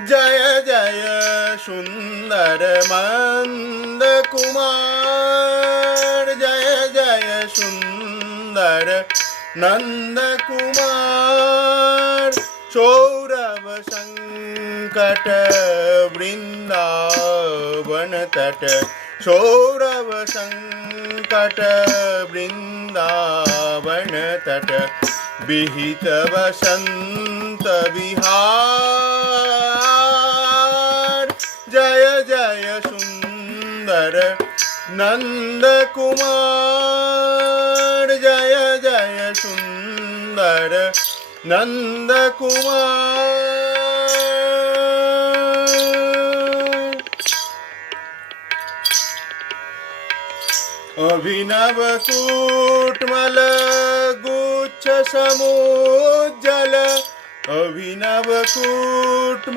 जय जय सुंदर मंद कुमार, जय जय सुंदर नंद कुमार। सौरभ संकट वृंदावन तट, सौरभ संकट वृंदावन तट। विहित वसंत विहार, जय जय सुंदर नंद कुमार, जय जय सुंदर नंद कुमार। अभिनव कूटमल गुच्छ समुज्जल, अभिनव कूट